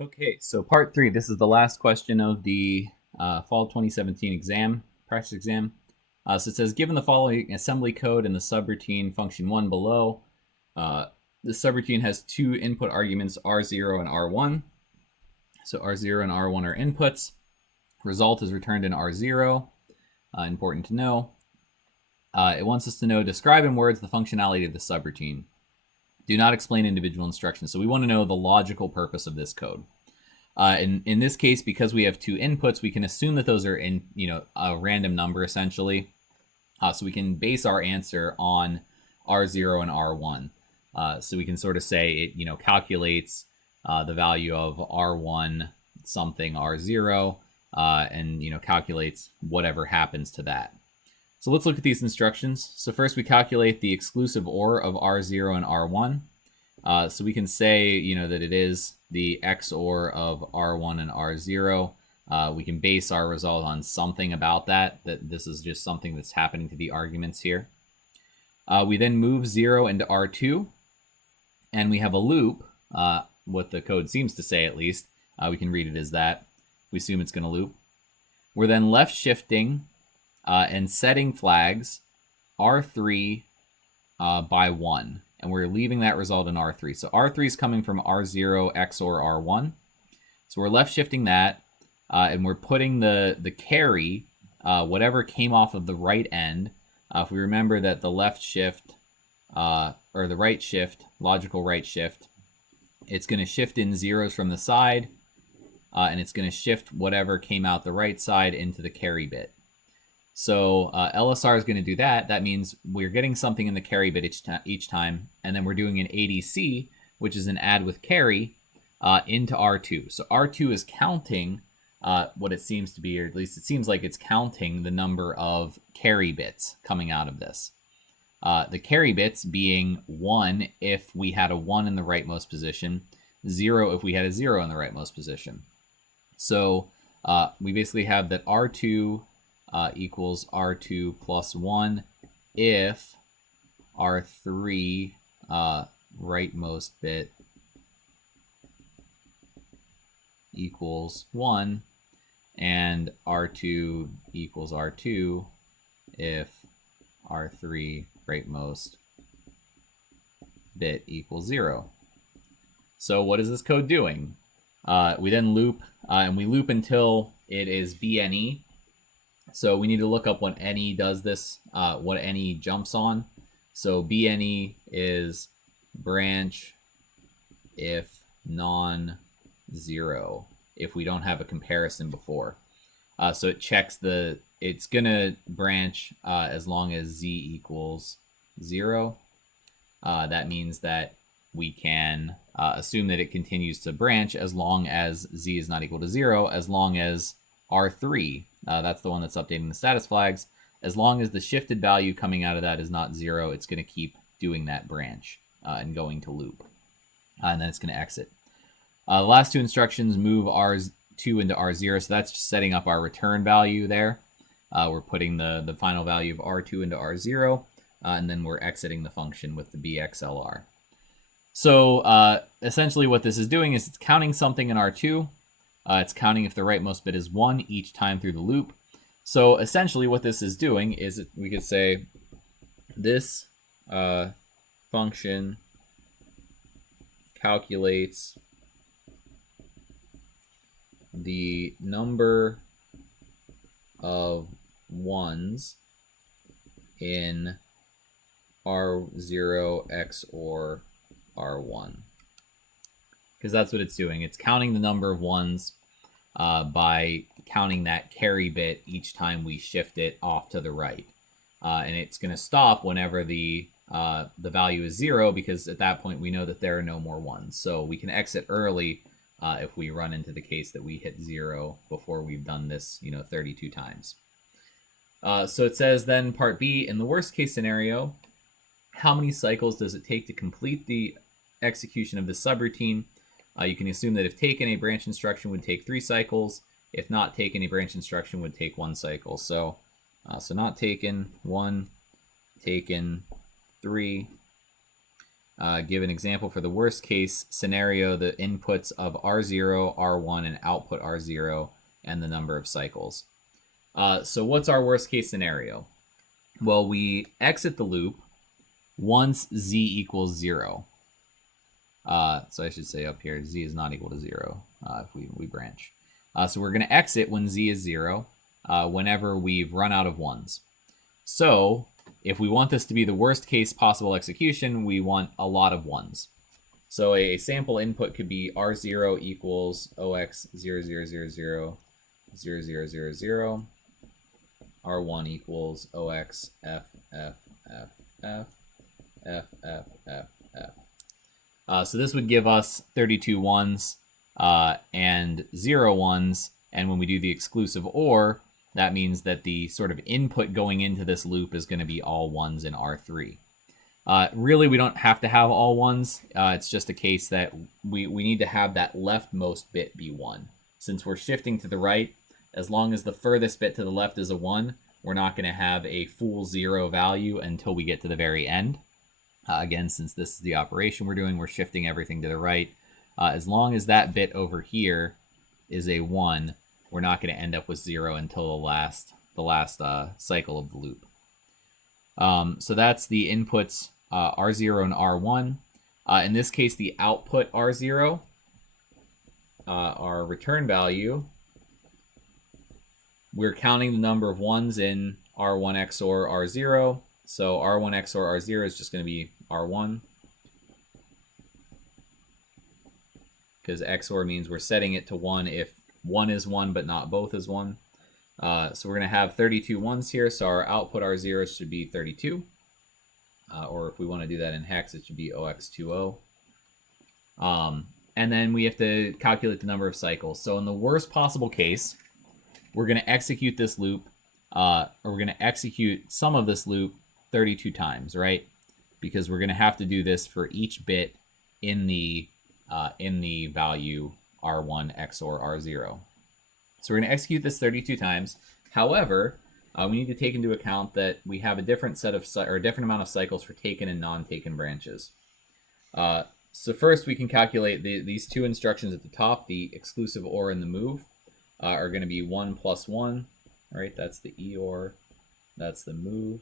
Okay, so part 3. This is the last question of the fall 2017 exam, practice exam. So it says, given the following assembly code and the subroutine function 1 below, the subroutine has two input arguments, R0 and R1. So R0 and R1 are inputs. Result is returned in R0. Important to know. It wants us to know, describe in words the functionality of the subroutine. Do not explain individual instructions. So we want to know the logical purpose of this code. In this case, because we have two inputs, we can assume that those are in a random number essentially. So we can base our answer on R0 and R1. So we can sort of say it calculates the value of R1 something R0 and calculates whatever happens to that. So let's look at these instructions. So first we calculate the exclusive OR of R0 and R1. So we can say, that it is the XOR of R1 and R0. We can base our result on something about that this is just something that's happening to the arguments here. We then move 0 into R2, and we have a loop, what the code seems to say at least. We can read it as that. We assume it's going to loop. We're then left shifting and setting flags R3 by 1. And we're leaving that result in R3. So R3 is coming from R0 XOR R1. So we're left shifting that, and we're putting the carry, whatever came off of the right end. If we remember that the left shift, or the right shift, logical right shift, it's going to shift in zeros from the side, and it's going to shift whatever came out the right side into the carry bit. So LSR is going to do that. That means we're getting something in the carry bit each time, and then we're doing an ADC, which is an add with carry, into R2. So R2 is counting what it seems to be, or at least it seems like it's counting the number of carry bits coming out of this. The carry bits being 1 if we had a 1 in the rightmost position, 0 if we had a 0 in the rightmost position. So we basically have that R2 equals R2 plus 1 if R3 rightmost bit equals 1 and R2 equals R2 if R3 rightmost bit equals 0. So what is this code doing? We then loop, and we loop until it is BNE. So we need to look up what NE does this, what NE jumps on. So BNE is branch if non-zero, if we don't have a comparison before. So it checks it's going to branch as long as Z equals 0. That means that we can assume that it continues to branch as long as Z is not equal to 0, as long as R3, that's the one that's updating the status flags, as long as the shifted value coming out of that is not 0, it's going to keep doing that branch and going to loop. And then it's going to exit. The last two instructions move R2 into R0, so that's just setting up our return value there. We're putting the final value of R2 into R0, and then we're exiting the function with the BXLR. So essentially what this is doing is it's counting something in R2. It's counting if the rightmost bit is 1 each time through the loop. So essentially what this is doing is we could say this function calculates the number of ones in R0 XOR R1. Because that's what it's doing. It's counting the number of ones by counting that carry bit each time we shift it off to the right. And it's going to stop whenever the value is 0, because at that point we know that there are no more ones. So we can exit early if we run into the case that we hit 0 before we've done this 32 times. So it says then part B, in the worst case scenario, how many cycles does it take to complete the execution of the subroutine? You can assume that if taken, a branch instruction would take 3 cycles. If not taken, a branch instruction would take 1 cycle. So not taken, 1, taken, 3. give an example for the worst case scenario, the inputs of R0, R1, and output R0, and the number of cycles. So what's our worst case scenario? Well, we exit the loop once z equals 0. So I should say up here, z is not equal to 0 if we branch. So we're going to exit when z is 0 whenever we've run out of ones. So if we want this to be the worst case possible execution, we want a lot of ones. So a sample input could be R0 equals OX00000000. R1 equals OX F F F F F F F F. So this would give us 32 ones and 0 ones. And when we do the exclusive OR, that means that the sort of input going into this loop is going to be all ones in R3. Really, we don't have to have all ones. It's just a case that we need to have that leftmost bit be 1. Since we're shifting to the right, as long as the furthest bit to the left is a 1, we're not going to have a full 0 value until we get to the very end. Again, since this is the operation we're doing, we're shifting everything to the right. As long as that bit over here is a 1, we're not going to end up with 0 until the last cycle of the loop. So that's the inputs R0 and R1. In this case, the output R0, our return value, we're counting the number of ones in R1 XOR R0. So R1 XOR R0 is just going to be R1. Because XOR means we're setting it to 1 if 1 is 1 but not both is 1. So we're going to have 32 ones here. So our output R0 should be 32. Or if we want to do that in hex, it should be OX20. And then we have to calculate the number of cycles. So in the worst possible case, we're going to execute this loop, or we're going to execute some of this loop 32 times, right? Because we're going to have to do this for each bit in the value R1 XOR R0. So we're going to execute this 32 times. However, we need to take into account that we have a different set of a different amount of cycles for taken and non-taken branches. So first, we can calculate these two instructions at the top, the exclusive OR and the move, are going to be 1 plus 1. All right, that's the EOR, that's the move.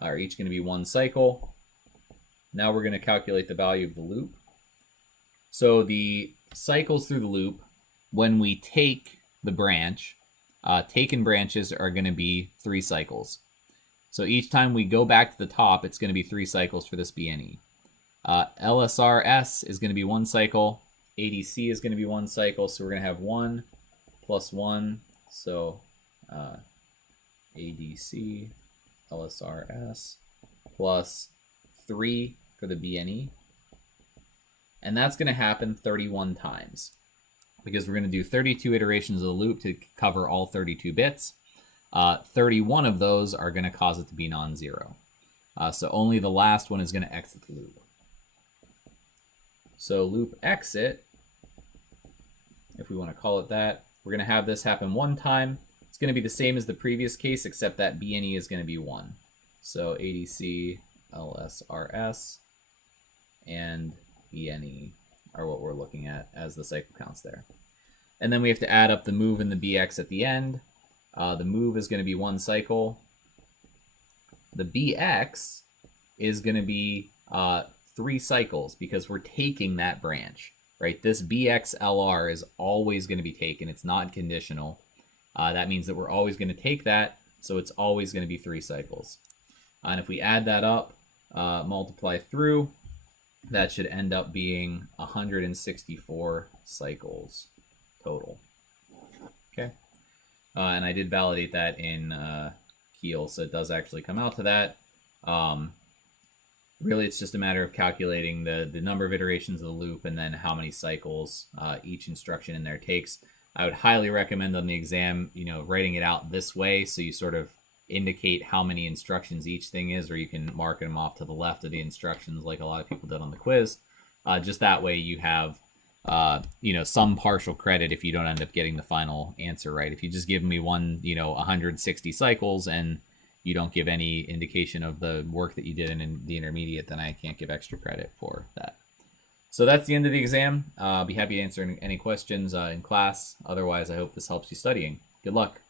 Are each going to be 1 cycle. Now we're going to calculate the value of the loop. So the cycles through the loop, when we take the branch, taken branches are going to be 3 cycles. So each time we go back to the top, it's going to be 3 cycles for this BNE. LSRS is going to be 1 cycle. ADC is going to be 1 cycle. So we're going to have 1 plus 1. So ADC, LSRS, plus 3 for the BNE. And that's going to happen 31 times because we're going to do 32 iterations of the loop to cover all 32 bits. 31 of those are going to cause it to be non-zero. So only the last one is going to exit the loop. So loop exit, if we want to call it that, we're going to have this happen 1 time. It's going to be the same as the previous case, except that BNE is going to be 1. So ADC, LSRS, and BNE are what we're looking at as the cycle counts there. And then we have to add up the move and the BX at the end. The move is going to be 1 cycle. The BX is going to be 3 cycles because we're taking that branch, right? This BXLR is always going to be taken. It's not conditional. That means that we're always going to take that, so it's always going to be 3 cycles. And if we add that up, multiply through, that should end up being 164 cycles total. Okay. And I did validate that in Keel, so it does actually come out to that. Really, it's just a matter of calculating the number of iterations of the loop and then how many cycles each instruction in there takes. I would highly recommend on the exam, writing it out this way so you sort of indicate how many instructions each thing is, or you can mark them off to the left of the instructions like a lot of people did on the quiz. Just that way you have some partial credit if you don't end up getting the final answer right. If you just give me one, 160 cycles and you don't give any indication of the work that you did in the intermediate, then I can't give extra credit for that. So that's the end of the exam. I'll be happy to answer any questions in class. Otherwise, I hope this helps you studying. Good luck.